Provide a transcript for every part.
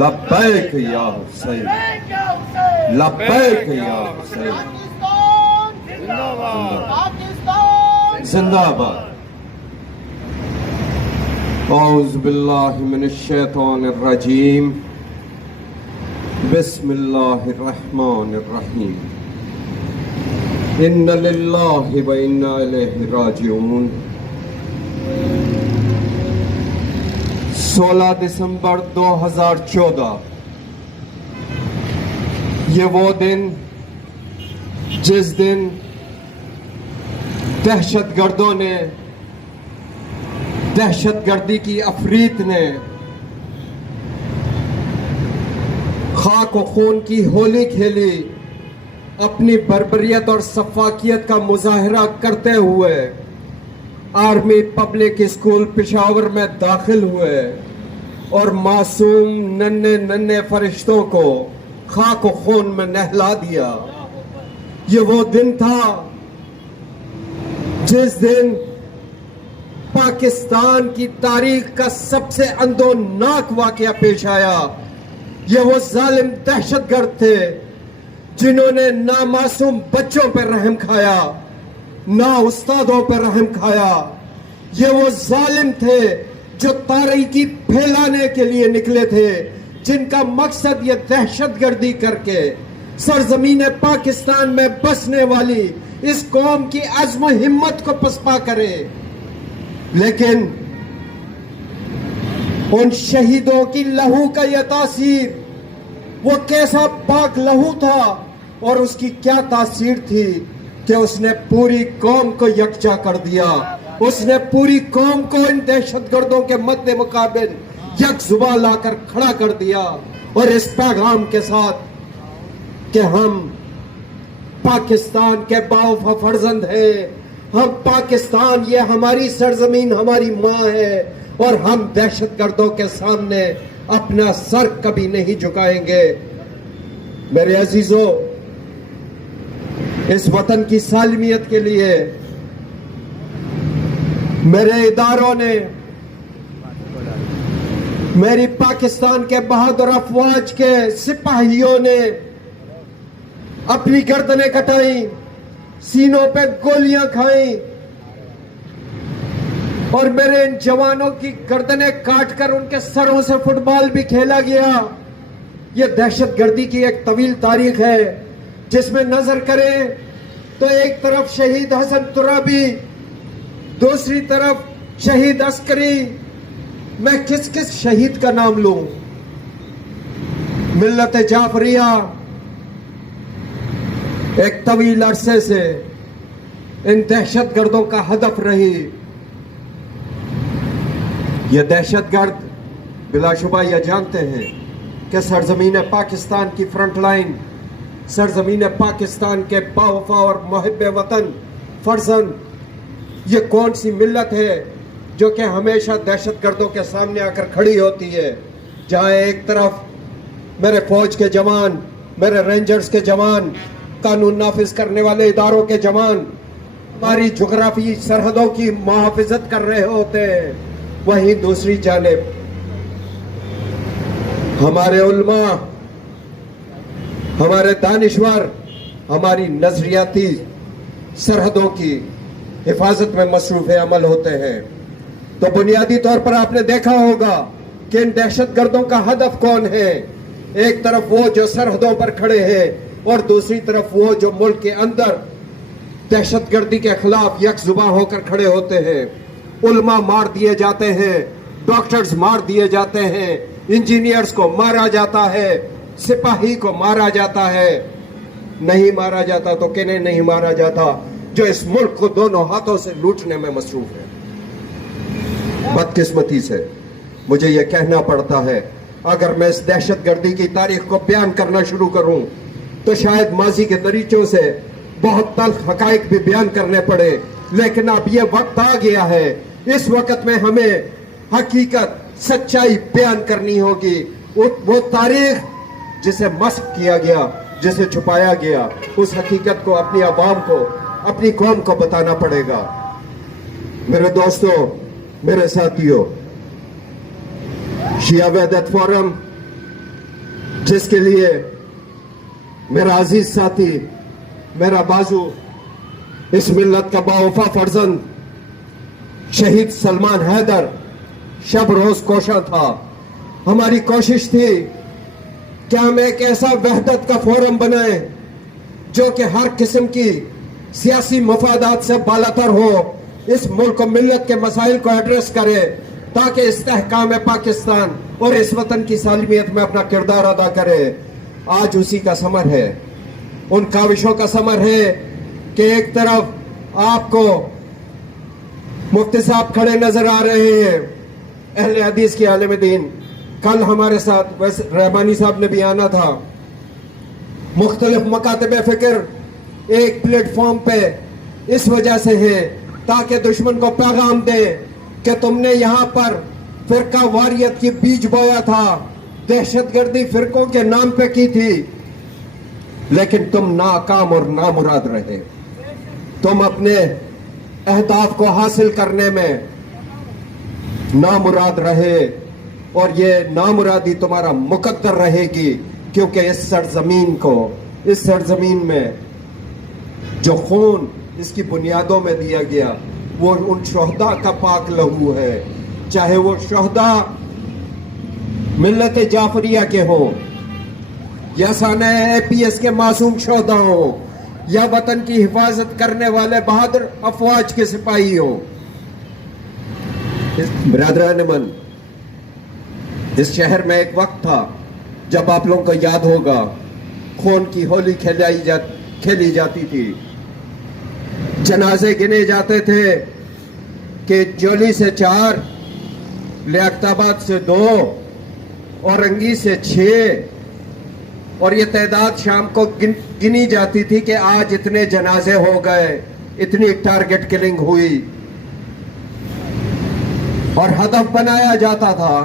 لبیک یا حسین، لبیک یا حسین، زندہ باد۔ اعوذ باللہ من الشیطان الرجیم، بسم اللہ الرحمن الرحیم، ان للہ و انا الیہ راجعون۔ 16 دسمبر 2014 یہ وہ دن جس دن دہشت گردوں نے، دہشت گردی کی افریت نے خاک و خون کی ہولی کھیلی، اپنی بربریت اور سفاکیت کا مظاہرہ کرتے ہوئے آرمی پبلک اسکول پشاور میں داخل ہوئے اور معصوم ننھے فرشتوں کو خاک و خون میں نہلا دیا۔ یہ وہ دن تھا جس دن پاکستان کی تاریخ کا سب سے اندوناک واقعہ پیش آیا۔ یہ وہ ظالم دہشت گرد تھے جنہوں نے نہ معصوم بچوں پر رحم کھایا، نہ استادوں پر رحم کھایا۔ یہ وہ ظالم تھے جو تاریکی پھیلانے کے لیے نکلے تھے، جن کا مقصد یہ دہشت گردی کر کے سرزمین پاکستان میں بسنے والی اس قوم کی عزم و ہمت کو پسپا کرے۔ لیکن ان شہیدوں کی لہو کا یہ تاثیر، وہ کیسا پاک لہو تھا اور اس کی کیا تاثیر تھی کہ اس نے پوری قوم کو یکجا کر دیا۔ اس نے پوری قوم کو ان دہشت گردوں کے مد مقابل یک زباں لا کر کھڑا کر دیا، اور اس پیغام کے ساتھ کہ ہم پاکستان کے باوفا فرزند ہیں، ہم پاکستان، یہ ہماری سرزمین، ہماری ماں ہے، اور ہم دہشت گردوں کے سامنے اپنا سر کبھی نہیں جھکائیں گے۔ میرے عزیزو، اس وطن کی سالمیت کے لیے میرے اداروں نے، میری پاکستان کے بہادر افواج کے سپاہیوں نے اپنی گردنیں کٹائیں، سینوں پہ گولیاں کھائیں، اور میرے ان جوانوں کی گردنیں کاٹ کر ان کے سروں سے فٹ بال بھی کھیلا گیا۔ یہ دہشت گردی کی ایک طویل تاریخ ہے جس میں نظر کریں تو ایک طرف شہید حسن ترابی، دوسری طرف شہید عسکری۔ میں کس شہید کا نام لوں؟ ملت جعفریہ ایک طویل عرصے سے ان دہشت گردوں کا ہدف رہی۔ یہ دہشت گرد بلا شبہ یہ جانتے ہیں کہ سرزمین پاکستان کی فرنٹ لائن، سرزمین پاکستان کے باوفا اور محب وطن فرزند یہ کون سی ملت ہے جو کہ ہمیشہ دہشت گردوں کے سامنے آ کر کھڑی ہوتی ہے۔ جہاں ایک طرف میرے فوج کے جوان، میرے رینجرز کے جوان، قانون نافذ کرنے والے اداروں کے جوان ہماری جغرافی سرحدوں کی محافظت کر رہے ہوتے ہیں، وہیں دوسری جانب ہمارے علماء، ہمارے دانشور ہماری نظریاتی سرحدوں کی حفاظت میں مصروف عمل ہوتے ہیں۔ تو بنیادی طور پر آپ نے دیکھا ہوگا کہ ان دہشت گردوں کا ہدف کون ہے۔ ایک طرف وہ جو سرحدوں پر کھڑے ہیں، اور دوسری طرف وہ جو ملک کے اندر دہشت گردی کے خلاف یک زباں ہو کر کھڑے ہوتے ہیں۔ علماء مار دیے جاتے ہیں، ڈاکٹرز مار دیے جاتے ہیں، انجینئرز کو مارا جاتا ہے، سپاہی کو مارا جاتا ہے۔ نہیں مارا جاتا تو کنہیں نہیں مارا جاتا جو اس ملک کو دونوں ہاتھوں سے لوٹنے میں مصروف ہے۔ بدقسمتی سے مجھے یہ کہنا پڑتا ہے، اگر میں اس دہشت گردی کی تاریخ کو بیان کرنا شروع کروں تو شاید ماضی کے دریچوں سے بہت تلخ حقائق بھی بیان کرنے پڑے، لیکن اب یہ وقت آ گیا ہے، اس وقت میں ہمیں حقیقت، سچائی بیان کرنی ہوگی۔ وہ تاریخ جسے مسخ کیا گیا، جسے چھپایا گیا، اس حقیقت کو اپنی عوام کو، اپنی قوم کو بتانا پڑے گا۔ میرے دوستو، میرے ساتھیوں، شیعہ وحدت فورم جس کے لیے میرا عزیز ساتھی میرا بازو اس ملت کا باوفا فرزند شہید سلمان حیدر شب روز کوشاں تھا. ہماری کوشش تھی کہ ہم ایک ایسا وحدت کا فورم بنائیں جو کہ ہر قسم کی سیاسی مفادات سے بالاتر ہو, اس ملک و ملت کے مسائل کو ایڈریس کرے تاکہ استحکام پاکستان اور اس وطن کی سالمیت میں اپنا کردار ادا کرے. آج اسی کا ثمر ہے, ان کاوشوں کا ثمر ہے کہ ایک طرف آپ کو مفتی صاحب کھڑے نظر آ رہے ہیں, اہل حدیث کی عالم دین. کل ہمارے ساتھ رحمانی صاحب نے بھی آنا تھا. مختلف مکاتب فکر ایک پلیٹ فارم پہ اس وجہ سے ہے تاکہ دشمن کو پیغام دے کہ تم نے یہاں پر فرقہ واریت کی بیج بویا تھا, دہشت گردی فرقوں کے نام پہ کی تھی, لیکن تم ناکام اور نامراد رہے. تم اپنے اہداف کو حاصل کرنے میں نامراد رہے اور یہ نامرادی تمہارا مقدر رہے گی, کیونکہ اس سرزمین میں جو خون اس کی بنیادوں میں دیا گیا وہ ان شہداء کا پاک لہو ہے, چاہے وہ شہداء ملت جعفریہ کے ہوں یا سانحہ اے پی ایس کے معصوم شہداء ہوں یا وطن کی حفاظت کرنے والے بہادر افواج کے سپاہی ہوں. برادران من, اس شہر میں ایک وقت تھا جب آپ لوگوں کو یاد ہوگا خون کی ہولی کھیلی جاتی تھی. جنازے گنے جاتے تھے کہ جولی سے 4, لیاقت آباد سے 2, اورنگی سے 6, اور یہ تعداد شام کو گنی جاتی تھی کہ آج اتنے جنازے ہو گئے, اتنی ٹارگٹ کلنگ ہوئی, اور ہدف بنایا جاتا تھا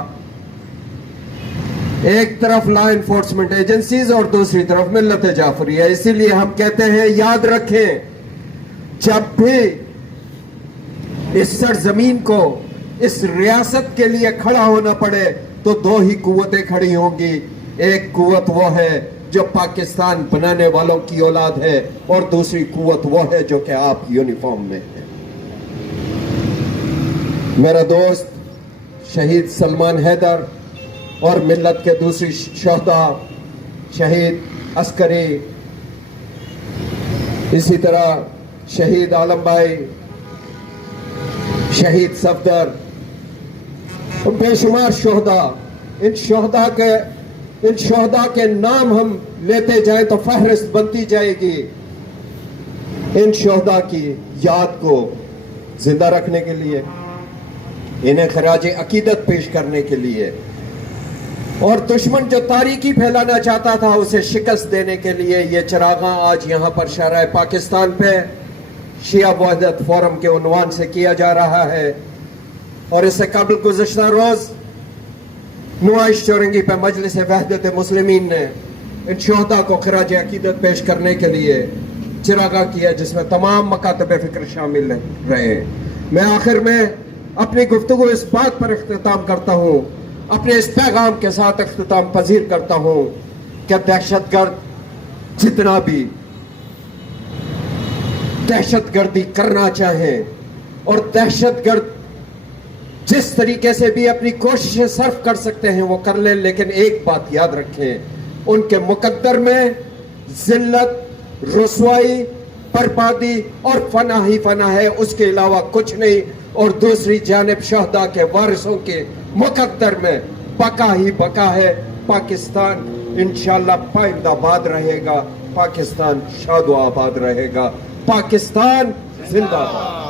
ایک طرف لا انفورسمنٹ ایجنسیز اور دوسری طرف ملت جعفریہ. اسی لیے ہم کہتے ہیں یاد رکھیں, جب بھی اس سرزمین کو اس ریاست کے لیے کھڑا ہونا پڑے تو 2 ہی قوتیں کھڑی ہوں گی. ایک قوت وہ ہے جو پاکستان بنانے والوں کی اولاد ہے, اور دوسری قوت وہ ہے جو کہ آپ یونیفارم میں ہے. میرا دوست شہید سلمان حیدر اور ملت کے دوسری شہداء شہید عسکری, اسی طرح شہید عالم بھائی, شہید صفدر, بے شمار شہداء, ان شہداء کے نام ہم لیتے جائیں تو فہرست بنتی جائے گی. ان شہداء کی یاد کو زندہ رکھنے کے لیے, انہیں خراج عقیدت پیش کرنے کے لیے, اور دشمن جو تاریکی پھیلانا چاہتا تھا اسے شکست دینے کے لیے یہ چراغاں آج یہاں پر شارع پاکستان پہ شیعہ وحدت فورم کے عنوان سے کیا جا رہا ہے. اور اس سے قبل گزشتہ روز نمائش چورنگی پہ مجلس وحدت مسلمین نے ان شہداء کو خراج عقیدت پیش کرنے کے لیے چراغاں کیا, جس میں تمام مکاتب فکر شامل رہے. میں آخر میں اپنی گفتگو اس بات پر اختتام کرتا ہوں, اپنے اس پیغام کے ساتھ اختتام پذیر کرتا ہوں کہ دہشت گرد جتنا بھی دہشت گردی کرنا چاہیں اور دہشت گرد جس طریقے سے بھی اپنی کوششیں صرف کر سکتے ہیں وہ کر لیں, لیکن ایک بات یاد رکھیں, ان کے مقدر میں ذلت, رسوائی, بربادی اور فنا ہی فنا ہے, اس کے علاوہ کچھ نہیں. اور دوسری جانب شہداء کے وارثوں کے مقدر میں بقا ہی بقا ہے. پاکستان انشاءاللہ پائندہ آباد رہے گا, پاکستان شاد و آباد رہے گا. پاکستان زندہ باد.